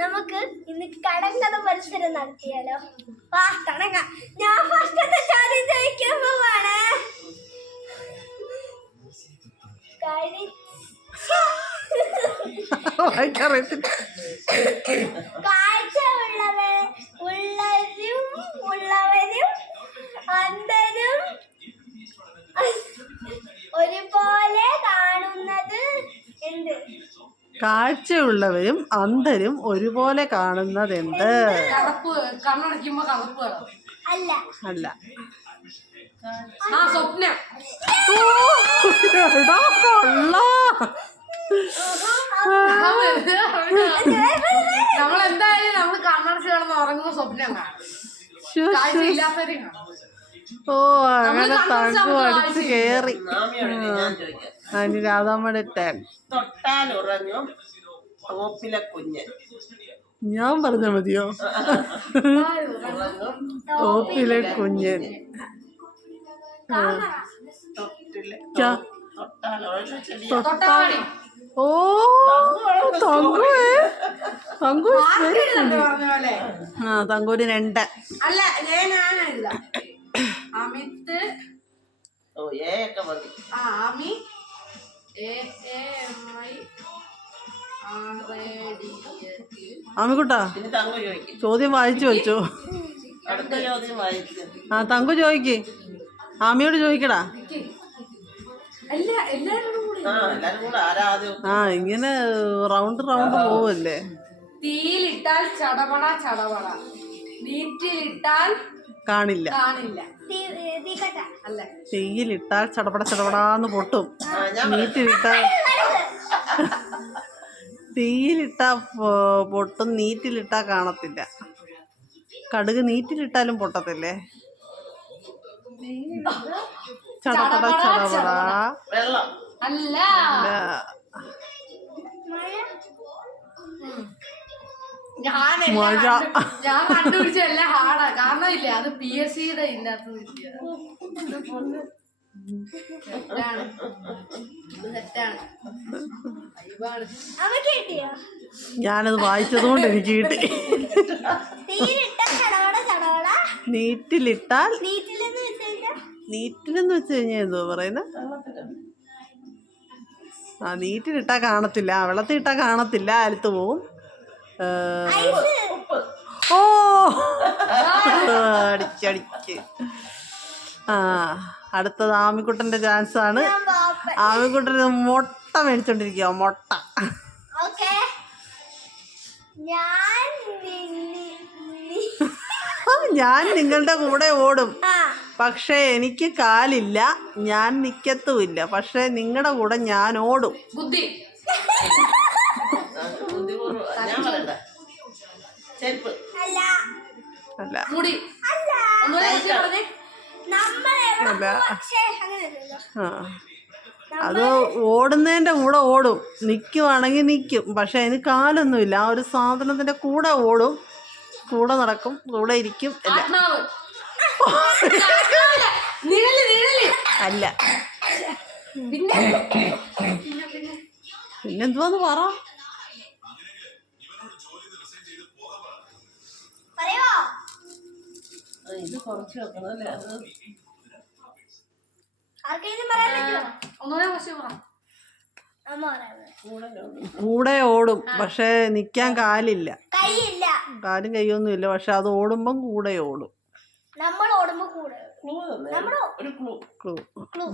നമുക്ക് ഇന്ന് കടങ്കഥ മത്സരം നടത്തിയാലോ? വാ തുടങ്ങാം. ഞാൻ ഫസ്റ്റത്തെ ചോദ്യം ചോദിക്കാൻ പോവാണ്. കാഴ്ച ഉള്ളവരും അന്ധരും ഒരുപോലെ കാണുന്നത് എന്ത്? കാഴ്ചയുള്ളവരും അന്ധരും ഒരുപോലെ കാണുന്നത് എന്ത്? അല്ല അല്ല. സ്വപ്നം. നമ്മളെന്തായാലും നമ്മൾ കണ്ണടച്ച് കിടന്ന് ഉറങ്ങുന്ന സ്വപ്നം കാണും. ഓ അങ്ങനെ തങ്കു അടിച്ച് കേറി. അതിന് രാധാമ്മയുടെ ടേൺ. ഞാൻ പറഞ്ഞ മതിയോ? തോപ്പിലെ കുഞ്ഞൻ. ഓ തങ്കു തങ്കൂര് 2. അല്ല അമിത് ആമിക്കുട്ടാ ചോദ്യം വായിച്ചു വെച്ചോ. തങ്കു ചോദിക്ക്. ആമിയോട് ചോദിക്കടാ. ഇങ്ങനെ റൗണ്ട് പോവല്ലേ. തീയിലിട്ടാൽ ചടപട ചടപട, നീറ്റിലിട്ടാൽ കാണില്ല. തീയിലിട്ടാൽ ചടപടാന്ന് പൊട്ടും. തീയിലിട്ടാ പൊട്ടും, നീറ്റിലിട്ടാ കാണത്തില്ല. കടുക് നീറ്റിലിട്ടാലും പൊട്ടത്തില്ലേ? ചടപട അല്ല. ഞാൻ കണ്ടുപിടിച്ചല്ല ഹാർഡാ. കാരണം ഇല്ലേ, അത് PSCയുടെ ഇല്ലാത്ത തെറ്റാണ്. ഞാനത് വായിച്ചതുകൊണ്ട് എനിക്ക് കിട്ടി. നീറ്റിലിട്ടാൽ നീറ്റിലെന്ന് വെച്ച് കഴിഞ്ഞാൽ എന്തോ പറയുന്ന? നീറ്റിലിട്ടാ കാണത്തില്ല, വെള്ളത്തിലിട്ടാ കാണത്തില്ല, അലുത്ത് പോവും. ഓ അടിച്ചടിക്ക്. അടുത്തത് ആമിക്കുട്ടന്റെ ചാൻസ് ആണ്. ആമിക്കുട്ടന് മുട്ട മേടിച്ചോണ്ടിരിക്കുക. മുട്ട. ഞാൻ നിങ്ങളുടെ കൂടെ ഓടും, പക്ഷേ എനിക്ക് കാലില്ല. ഞാൻ നിക്കത്തുമില്ല, പക്ഷെ നിങ്ങളുടെ കൂടെ ഞാൻ ഓടും. ബുദ്ധി. അല്ല. അത് ഓടുന്നതിന്റെ കൂടെ ഓടും. നിക്കുവാണെങ്കിൽ നിക്കും, പക്ഷെ അതിന് കാലൊന്നുമില്ല. ആ ഒരു സാധനത്തിന്റെ കൂടെ ഓടും, കൂടെ നടക്കും, കൂടെ ഇരിക്കും. അല്ല. പിന്നെന്തുവാന്ന് പറ. ഇത് കുറച്ച് വെക്കണല്ലേ. അത് കൂടെ ഓടും, പക്ഷെ നിക്കാൻ കാലില്ല. കാലും കൈയൊന്നും ഇല്ല, പക്ഷെ അത് ഓടുമ്പം കൂടെ ഓടും.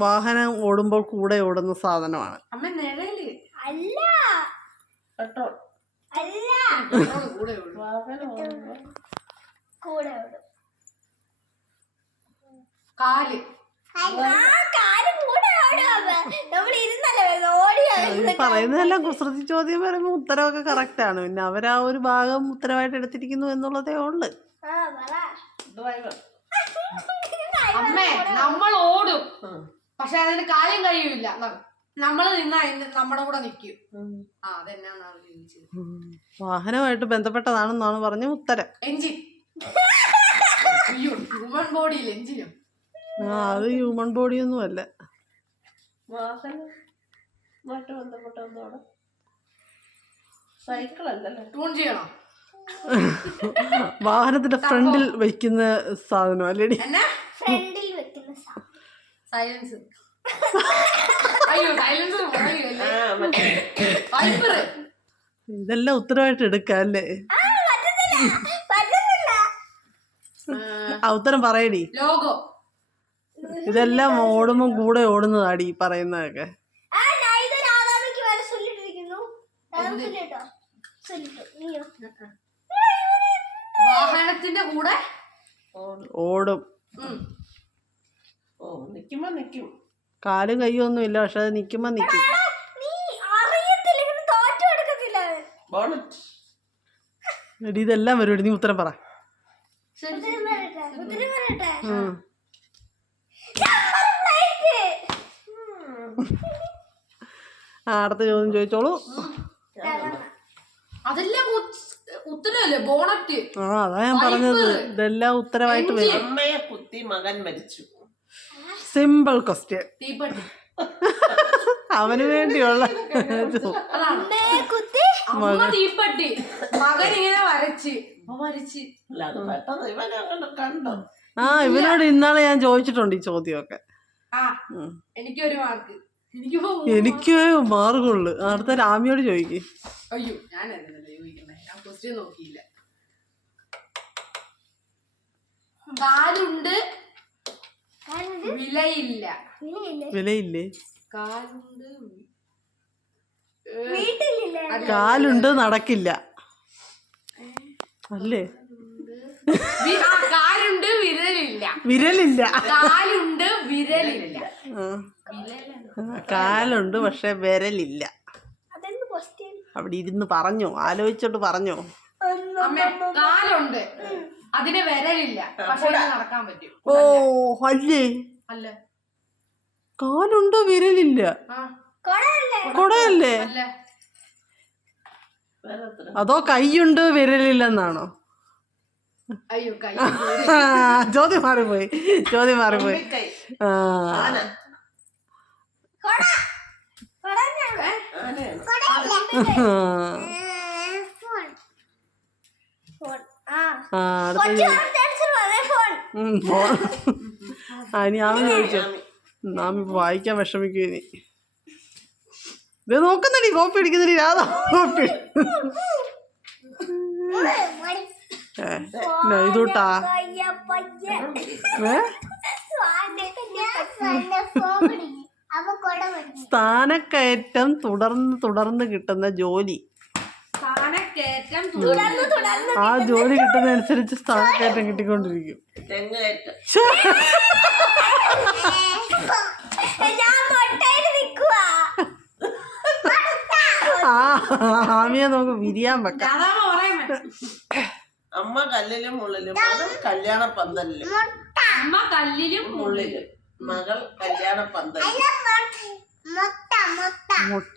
വാഹനം ഓടുമ്പോൾ കൂടെ ഓടുന്ന സാധനമാണ്. പറയുന്നതെല്ലാം കുസൃതി ചോദ്യം വരുമ്പോ ഉത്തരവൊക്കെ കറക്റ്റ് ആണ്. പിന്നെ അവരാ ഒരു ഭാഗം ഉത്തരവായിട്ട് എടുത്തിരിക്കുന്നു എന്നുള്ളതേ ഉള്ളു. അമ്മേ, നമ്മൾ ഓടും, പക്ഷെ അതിന് കാര്യം കഴിയൂല. നമ്മള് നിന്നാ നമ്മുടെ കൂടെ നിക്കും. വാഹനമായിട്ട് ബന്ധപ്പെട്ടതാണെന്നാണ് പറഞ്ഞ ഉത്തരം. എഞ്ചിൻ. ഹ്യൂമൻ ബോഡിയിൽ എഞ്ചിനും. അത് ഹ്യൂമൻ ബോഡിയൊന്നും അല്ല. സൈക്കിൾ അല്ലല്ലോ. ട്യൂൺ ചെയ്യണം. വാഹനത്തിന്റെ ഫ്രണ്ടിൽ വെക്കുന്ന സാധനം അല്ലേടി? എന്നാ ഫ്രണ്ടിൽ വെക്കുന്ന സൈലൻസ്. അയ്യോ സൈലൻസ് വൈപ്പർ. ഇതെല്ലാം ഉത്തരവായിട്ട് എടുക്കാം അല്ലേ? പറ്റുന്നില്ല. ആ ഉത്തരം പറയടി. ലോഗോ. ഇതെല്ലാം ഓടുമ്പോ കൂടെ ഓടുന്നതാടി ഈ പറയുന്നതൊക്കെ. വാഹനത്തിന്റെ കൂടെ ഓടും. നിക്കുമ്പോ നിക്കും. കാലും കയ്യും ഒന്നും ഇല്ല, പക്ഷെ അത് നിക്കുമ്പോ നിക്കും. ബോണറ്റ്. എടി ഇതെല്ലാം വരും. നീ ഉത്തരം പറ. അടുത്ത ചോദ്യം ചോദിച്ചോളൂ. അതെല്ലാം ഉത്തരവല്ലേ? ബോണറ്റ്. അതാ ഞാൻ പറഞ്ഞത്, ഇതെല്ലാം ഉത്തരവായിട്ട് വരും. അമ്മയെ കുത്തി മകൻ മരിച്ചു. Simple question. തീപ്പെട്ടി. അവന് വേണ്ടിയുള്ള അമ്മ തീപ്പെട്ടി, മകൻ ഇങ്ങനെ വരച്ച് മരിച്ച്. കണ്ടോ? ഇവനോട് ഇന്നാളെ ഞാൻ ചോദിച്ചിട്ടുണ്ട് ഈ ചോദ്യമൊക്കെ. എനിക്കൊരു മാർക്ക്. എനിക്ക് മാർക്കുള്ളു. അടുത്ത രാമിയോട് ചോദിക്കേ. അയ്യോ ഞാനല്ലേ ചോദിക്കണേ, ഞാൻ ക്വസ്റ്റ്യൻ നോക്കിയില്ല. കാലുണ്ട് വിലയില്ല. വിലയില്ലേ? കാലുണ്ട് കാലുണ്ട് നടക്കില്ല അല്ലേ? കാലുണ്ട് വിരലില്ല. വിരലില്ല. കാലുണ്ട് വിരലില്ല. കാലുണ്ട് പക്ഷെ വിരലില്ല. അവിടെ ഇരുന്ന് പറഞ്ഞോ, ആലോചിച്ചോട്ട് പറഞ്ഞോ. കാലുണ്ട്, അതിന് വിരലില്ല, പക്ഷെ നടക്കാൻ പറ്റും. ഓ അല്ലേ? അല്ല. കാലുണ്ടോ വിരലില്ല? കൊടയല്ലേ? അതോ കൈയുണ്ട് വിരലില്ലെന്നാണോ? അയ്യോ കൈ. ചോദ്യം മാറിപ്പോയി. ഇനി ആമി ചോദിച്ചോ. നാമി വായിക്കാൻ വിഷമിക്കും. ഇനി ഇത് നോക്കുന്നടി, കോപ്പി അടിക്കുന്നടി. രാധാ കോപ്പി ഇതൂട്ടാ. സ്ഥാനക്കയറ്റം തുടർന്ന് കിട്ടുന്ന ജോലി. ആ ജോലി കിട്ടുന്നതനുസരിച്ച് സ്ഥാനക്കയറ്റം കിട്ടിക്കൊണ്ടിരിക്കും. ആമിയെ നമുക്ക് വിരിയാൻ വെക്കാം. അമ്മ കല്ലിലും മുള്ളിലും, മകൾ കല്യാണ പന്തലിലും. അമ്മ കല്ലിലും മുള്ളിലും, മകൾ കല്യാണ പന്തലിലും. മുട്ട.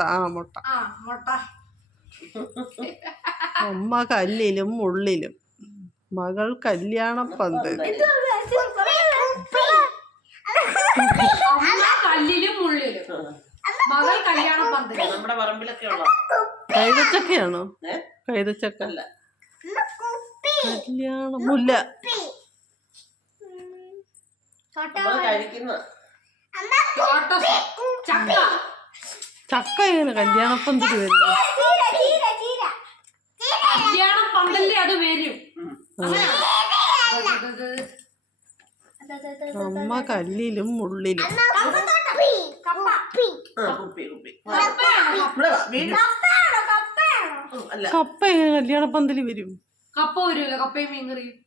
അമ്മ കല്ലിലും മുള്ളിലും, മകൾ കല്യാണ പന്തൽ. കല്ലിലും മുള്ളിലും, മകൾ കല്യാണ പന്തൽ. നമ്മുടെ പറമ്പിലൊക്കെ ഉള്ള കൈതച്ചക്കയാണോ? കൈതച്ചക്ക അല്ല. കല്യാണ മുല്ല. കഴിക്കുന്ന ചക്ക എങ്ങനെ കല്യാണപ്പന്തല് വരുന്നത്? കല്യാണ പന്തലിൽ അത് വരും. അമ്മ കല്ലിലും മുള്ളിലും. കപ്പ എങ്ങനെ കല്യാണപ്പന്തല് വരും? കപ്പ വരുമല്ലോ, കപ്പയും മീൻകറിയും.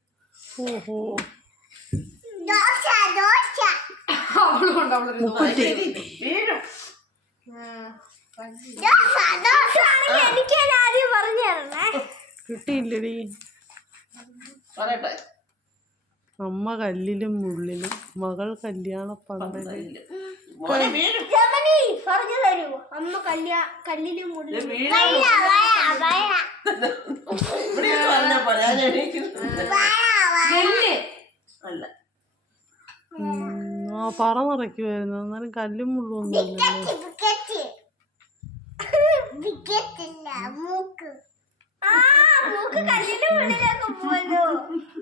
ഓഹോ. മുക്കുറ്റി. കിട്ടിയില്ലടി. അമ്മ കല്ലിലും മുള്ളിലും, മകൾ കല്യാണ പന്തലിലും. അമ്മ കല്ലിലും മുള്ളിലും. അല്ല. പറ നിറയ്ക്കുമായിരുന്നു. എന്നാലും കല്ലും മുള്ളൊന്നും ഇല്ലല്ലോ. മൂക്ക് കല്ലിലും ഉള്ളിലൊക്കെ പോവല്ലോ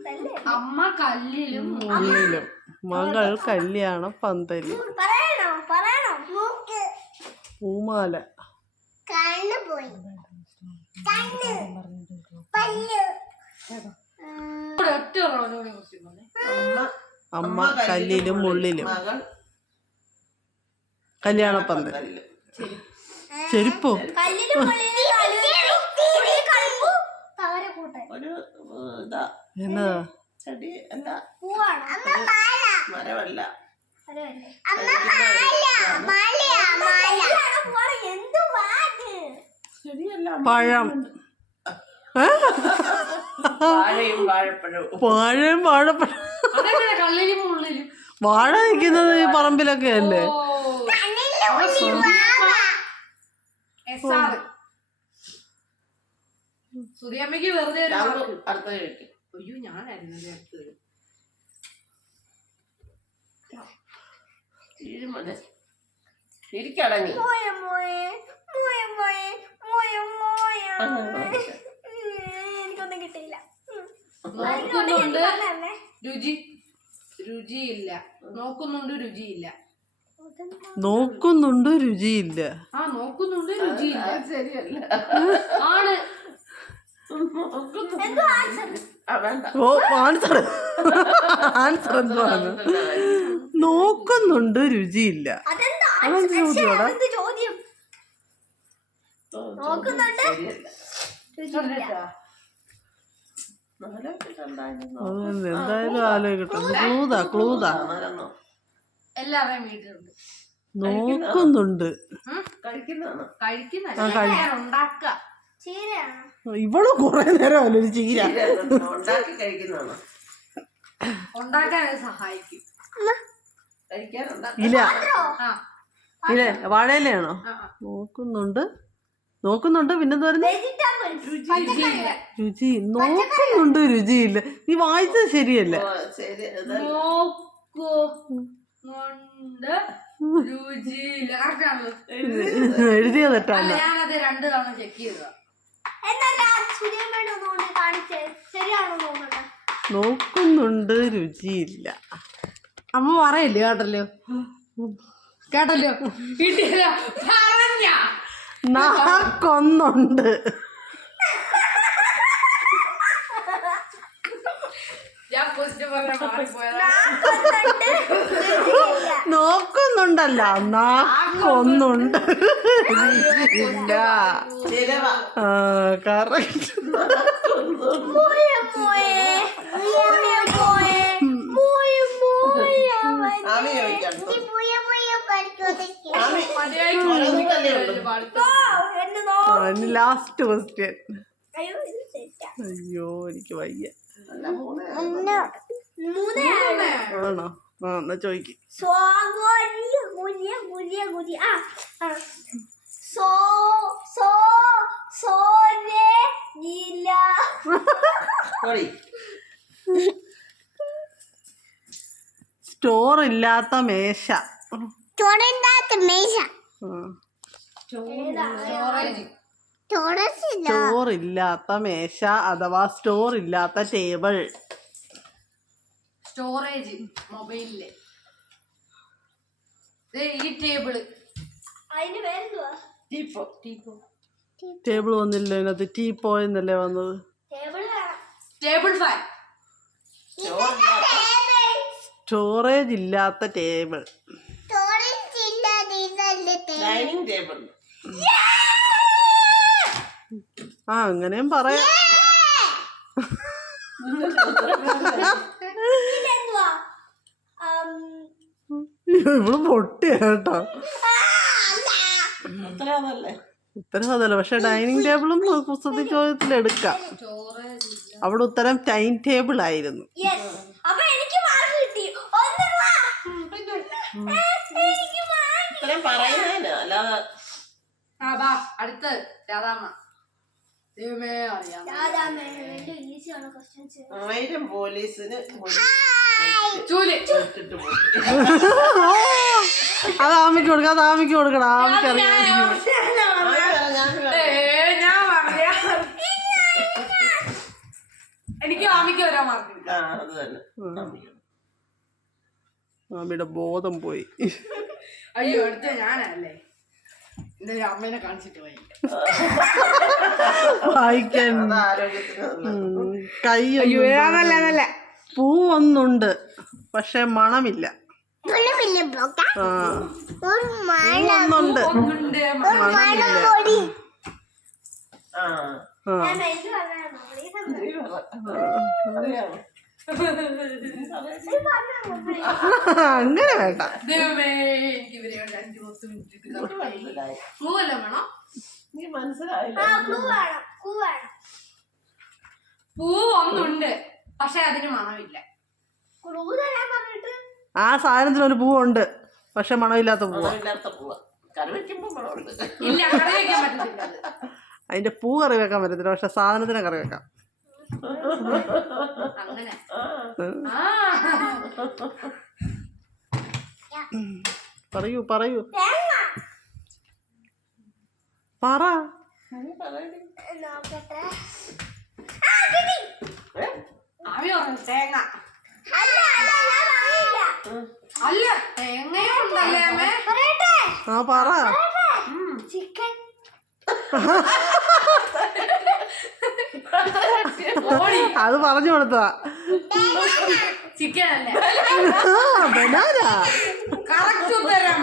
അല്ലേ? അമ്മ കല്ലിലും ഉള്ളിലും മകൾ കല്യാണ പന്തലി പറയണോ മൂക്ക് പൂമാല കണ്ണ് പോയി കണ്ണ് പല്ല് ഒറ്റ റോഡോടെ കുറിച്ച് പോലെ അമ്മ കല്ലിലും മുള്ളിലും മകൾ കല്യാണ പന്തൽ കല്ല്. ചെരുപ്പോ കല്ലിലും മുള്ളിലും കളിപ്പു താരക്കൂട്ടൻ ഒരു ഇതാ എന്നാ ചെടി അല്ല പൂവാണ് മരമല്ല അതല്ലേ ചെടിയല്ല പഴം വാഴയും വാഴപ്പഴവും വാഴയും വാഴപ്പഴം അതെങ്ങനെ കല്ലിലും ഉള്ളിലും വാഴ നിൽക്കുന്നത് ഈ പറമ്പിലൊക്കെ അല്ലേ സുധിയമ്മയ്ക്ക് വെറുതെ ഒരു രാഹുൽ വാക്ക്. അടുത്ത കഴിക്കും അയ്യോ ഞാനായിരുന്നു അടുത്തത് തീരുമാനം ഇരിക്കടങ്ങി എനിക്കൊന്നും കിട്ടിയില്ല നോക്കുന്നുണ്ട് രുചിയില്ല നോക്കുന്നുണ്ട് രുചിയില്ല നോക്കുന്നുണ്ട് രുചിയില്ല ആ നോക്കുന്നുണ്ട് രുചിയില്ല ശരിയല്ല ആണ് എന്തോ ആൻസർ വേണ്ട ഓ ആൻസർ ആൻസർ എന്തുവാണ് നോക്കുന്നുണ്ട് രുചിയില്ല അതെന്താ അതെന്ത് ചോദ്യമാടാ അതെന്ത് ചോദ്യം നോക്കുന്നുണ്ട് ശരിയല്ല രുചിയില്ല. നാലോട്ടിട്ടുണ്ടായിരുന്നു അത് എന്തായാലും ആലോചിക്കട്ടെ ക്ലൂതാ എല്ലാവരുടെയും വീട്ടിലുണ്ട് നോക്കുന്നുണ്ട് കഴിക്കുന്നതാണോ കഴിക്കുന്നല്ല ഉണ്ടാക്കുക ചീരയാണോ ഇവള് കൊറേ നേരം അല്ല ഒരു ചീര ഉണ്ടാക്കി കഴിക്കുന്നതാണോ ഉണ്ടാക്കാൻ അത് സഹായിക്കും കഴിക്കാനുണ്ടാക്കി ഇല ആ ഇല വാഴയിലയാണോ ആ, ആ. നോക്കുന്നുണ്ട് പിന്നെന്താ പറയുന്നത് രുചിയില്ല രുചി നോക്കുന്നുണ്ട് രുചിയില്ല നീ വായിച്ചത് ശരിയല്ല ശരി നോക്കുന്നുണ്ട് രുചിയില്ല കറക്റ്റ് ആണല്ലോ എഴുതിയ അല്ല തെറ്റാണ് ഞാനത് 2 തവണ ചെക്ക് ചെയ്തതാ എന്നല്ല സുരേമ്മയുടെ ഒന്നുകൊണ്ട് കാണിച്ചേ ശരിയാണോ നോക്കട്ടെ നോക്കുന്നുണ്ട് രുചിയില്ല അമ്മ പറയില്ലേ കേട്ടല്ലോ കിട്ടിയല്ലോ പറഞ്ഞ നാക്കൊന്നുണ്ട് ഞാൻ ക്വസ്റ്റ്യൻ പറഞ്ഞ മാറിപ്പോയതാ നോക്കുന്നുണ്ടല്ല നാക്കൊന്നുണ്ട് ഇല്ല ചിരവ കറക്റ്റ് ആമി ചോദിക്കാം ഇനി ലാസ്റ്റ് ക്വസ്റ്റ്യൻ അയ്യോ ഇത് തെറ്റാ അയ്യോ എനിക്ക് വയ്യ ആണോ ആ എന്നാ ചോദിക്ക് സ്റ്റോർ ഇല്ലാത്ത മേശ സ്റ്റോർ ഇല്ലാത്ത മേശ അഥവാ സ്റ്റോർ ഇല്ലാത്ത ടേബിൾ സ്റ്റോറേജ് മൊബൈലില് ഈ ടേബിള് അതിന്റെ പേരെന്തുവാ ടേബിൾ വന്നില്ല ഇതിനകത്ത് ടീ പോയെന്നല്ലേ വന്നത് ടേബിൾ വേണം ടേബിൾ ഫാൻ സ്റ്റോറേജ് ഇല്ലാത്ത ടേബിൾ ഡൈനിങ് ടേബിൾ ആ അങ്ങനെയും പറയാം ഇതെന്തുവാ ഇവള് പൊട്ടിയ കേട്ടോ അത്രയാണല്ലേ ഉത്തരം അതല്ല പക്ഷെ ഡൈനിങ് ടേബിളും പുസ്തക ചോദ്യത്തിൽ എടുക്കാം അവിടെ ഉത്തരം ടൈം ടേബിൾ ആയിരുന്നു യെസ് അപ്പൊ എനിക്ക് മാർക്ക് കിട്ടി എനിക്ക് മാർക്ക് ഇത്രയും പറയുന്നതിന് അല്ലാതെ ആ ബാ അടുത്ത് രാധാമ്മ ദൈവമേ അറിയാം ഈസിയാണ് ക്വസ്റ്റ്യൻസ് 1000 പോലീസിന് ചൂല് ഇട്ടിട്ട് പോയി അത് ആമിക്ക് കൊടുക്കാം അത് ആമിക്ക് കൊടുക്കണം ആമിക്ക് അറിയാം ഞാൻ പറയാ എനിക്ക് ആമിക്ക് ഓരോ മാർക്ക് കിട്ടും. ആ അത് തന്നെ ആമിയുടെ ബോധം പോയി. അയ്യോ അടുത്ത ഞാനല്ലേ എന്റെ അമ്മേനെ കാണിച്ചിട്ട് പോയി. വായിക്കാൻ അത് ആരോഗ്യത്തിന് നല്ലത്. കൈ അതല്ല പൂവൊന്നുണ്ട് പക്ഷെ മണമില്ല. ആ പൂവൊന്നുണ്ട് ഒന്നുണ്ട് മണമില്ല. ആ ആ ഞാൻ എഴുതി പറഞ്ഞായിരുന്നു. please ഒന്ന്. നീ പറ. അറിയാമോ? ഇത് പറഞ്ഞായിരുന്നു, please. അങ്ങനെ വേണ്ട. ദൈവമേ എനിക്ക് ഇവരെ 5-10 മിനിറ്റ് മനസ്സിലായി. പൂവല്ല വേണം. നീ മനസ്സിലായില്ല. ആ, clue വേണം, clue വേണം. പൂ ഒന്നുണ്ട് പക്ഷെ അതിന് മണമില്ല. clue തരാൻ പറഞ്ഞിട്ട് ആ സാധനത്തിന് ഒരു പൂവുണ്ട് പക്ഷെ മണമില്ലാത്ത പൂവാ. മണമില്ലാത്ത പൂവ. കറി വെക്കുമ്പോ മണമുണ്ട്. ഇല്ല കറി വയ്ക്കാൻ പറ്റത്തില്ല അത്. അതിന്റെ പൂ കറി വെക്കാൻ പറ്റത്തില്ല പക്ഷെ സാധനത്തിനെ കറി വെക്കാം. അങ്ങനെ ആ പറയൂ പറയൂ തേങ്ങ. പറ. നീ പറയടി. നോക്കട്ടെ. ആ, കിട്ടി. ഏ? ആവി പറഞ്ഞു തേങ്ങ. അല്ല, അല്ല, ഞാൻ പറയില്ല. അല്ല തേങ്ങയും ഉണ്ടല്ലേ അമ്മേ. പറയട്ടെ. ആ പറ. ചിക്കൻ. ഓടി അത് പറഞ്ഞു കൊടുത്തതാ. ചിക്കൻ അല്ലേ. ബനാന. കറക്റ്റ് ഉത്തരം.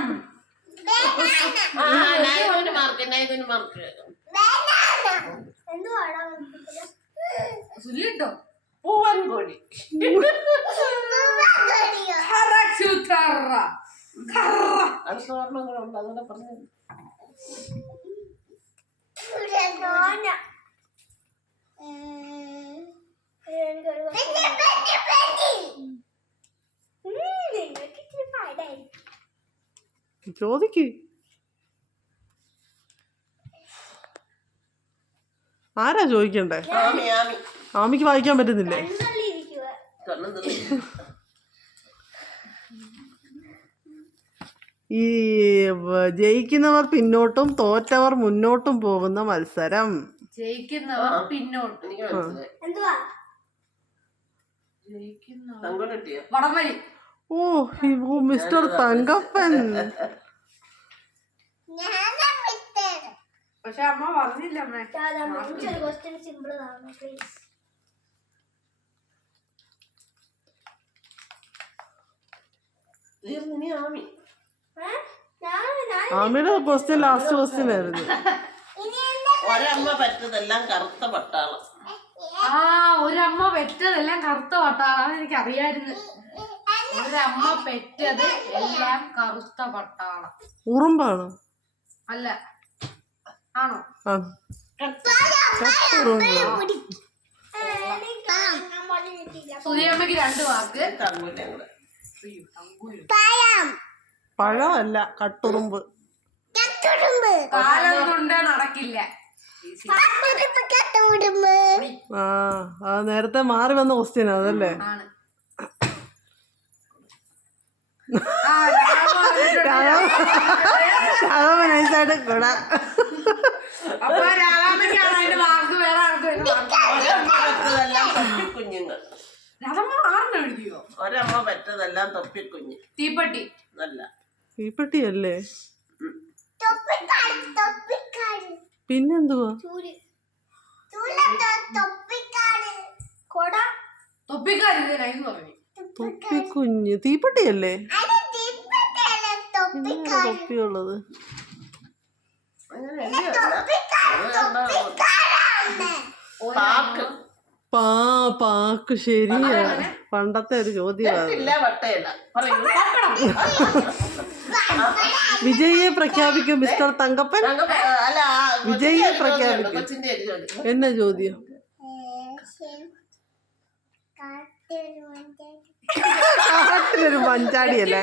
ആ നൈതിന് മാർക്ക് നൈതിന് മാർക്ക്. എന്തുവാടാ സുല്ലിട്ടോ പൂവൻ കോഴി. കറക്റ്റ് ഉത്തരം. അത് സ്വർണ്ണങ്ങളുണ്ട് അതുകൊണ്ട് പറഞ്ഞു. നോന. നിങ്ങൾക്ക് ഇച്ചിരി പാടായി. ചോദിക്ക്. ആരാ ചോദിക്കണ്ടേ? ആമി ആമി. ആമിക്ക് വായിക്കാൻ പറ്റുന്നില്ലേ? കണ്ണുതള്ളിയിരിക്കുക. കണ്ണും തള്ളി. ഈ ജയിക്കുന്നവർ പിന്നോട്ടും തോറ്റവർ മുന്നോട്ടും പോകുന്ന മത്സരം. ജയിക്കുന്നവർ പിന്നോട്ട്. എനിക്ക് മനസ്സിലായി. എന്തുവാ? ജയിക്കുന്നവർ തങ്കം കിട്ടിയോ? വടംവലി. ഓ മിസ്റ്റർ തങ്കപ്പൻ. പക്ഷെ അമ്മ പറഞ്ഞില്ല അമ്മേ. എനിക്കൊരു ക്വസ്റ്റ്യൻ സിമ്പിൾ ആണ് പ്ലീസ്. തീർന്നു ഇനി ആമി. ആമിയുടെ ക്വസ്റ്റ്യൻ ലാസ്റ്റ് ക്വസ്റ്റ്യൻ ആയിരുന്നു. ഒരമ്മ പറ്റതെല്ലാം കറുത്ത പട്ടാളം. ആ ഒരമ്മ പെറ്റതെല്ലാം കറുത്ത പട്ടാളാണ്. എനിക്ക് അറിയായിരുന്നു. ഒരമ്മ പെറ്റത് എല്ലാം കറുത്ത പട്ടാളം. ഉറുമ്പാണ്. അല്ല ആണോ? ആ കട്ടുറുമ്പ്. സുധിയമ്മക്ക് 2 മാർക്ക്. തങ്കൂല്ലേ കൂടെ. പഴമല്ല കട്ടുറുമ്പ്. കാലം കൊണ്ട് നടക്കില്ല. ആ അത് നേരത്തെ മാറി വന്ന ക്വസ്റ്റ്യൻ അതല്ലേ? ആണ്. അത് നൈസായിട്ട് കൂടാ. അപ്പൊ രാധാമ്മയ്ക്കാണ് അതിന്റെ മാർക്ക്. വേറെ ആർക്കും ഒരമ്മ പറ്റതെല്ലാം തൊപ്പിക്കുഞ്ഞുങ്ങൾ. രാധമ്മ 6 എഴുതിയോ? ഒരമ്മ പറ്റതെല്ലാം തൊപ്പിക്കുഞ്ഞ്. തീപ്പെട്ടി. നല്ല തീപ്പെട്ടിയല്ലേ? പിന്നെന്തുവാ? തൊപ്പിക്കാരിതനായി പറഞ്ഞു. തൊപ്പിക്കുഞ്ഞ് തീപ്പെട്ടിയല്ലേ? തൊപ്പിയുള്ളത് അങ്ങനെ പാക്ക്. പാക്ക് ശരിയാ. പണ്ടത്തെ ഒരു ചോദ്യമാണ്. ഇല്ല വട്ടയില്ല പറയൂ. വിജയിയെ പ്രഖ്യാപിക്കും മിസ്റ്റർ തങ്കപ്പൻ. അല്ല വിജയിയെ പ്രഖ്യാപിക്കും. കൊച്ചിന്റെ ഒരു ചോദ്യം. എന്നാ ചോദ്യം? കാട്ടിലൊരു മഞ്ചാടിയല്ലേ?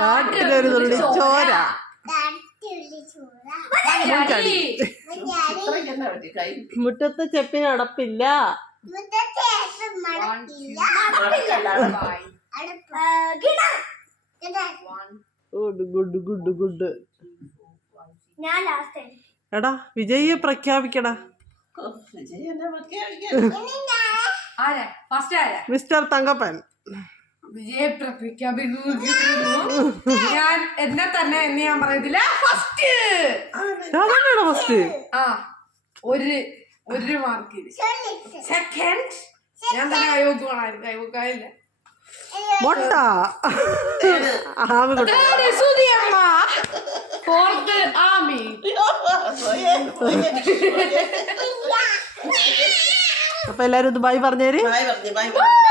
കാട്ടിലൊരു തുള്ളി ചോര. മഞ്ചാടി. ഇത്രയ്ക്ക് എന്നാ പറ്റി? കൈ മുറ്റത്തെ ചെപ്പിന് അടപ്പില്ല. Good good good good. ഞാൻ ലാസ്റ്റ്. എടാ വിജയിയെ പ്രഖ്യാപിക്കടാ. വിജയ് എന്നെ പ്രഖ്യാപിക്കാൻ. ആരാ ഫസ്റ്റ് ആരാ? മിസ്റ്റർ തങ്കപ്പൻ. വിജയപ്രഖ്യാപിക്കുന്നു. ഞാൻ എന്നെ ഞാൻ പറയത്തില്ല. ഫസ്റ്റ് അതാണ് ഫസ്റ്റ്. ആ ഒരു മാർക്കിന്. സെക്കൻഡ് ഞാൻ തന്നെ കൈവക്കാനില്ല. മൊട്ട ആമി കുട്ടി. സുധിയമ്മ. ഫോർത്ത് ആമി. അപ്പൊ എല്ലാരും ഇത് ബൈ പറഞ്ഞേര്. ബൈ പറഞ്ഞു ബൈ പറഞ്ഞു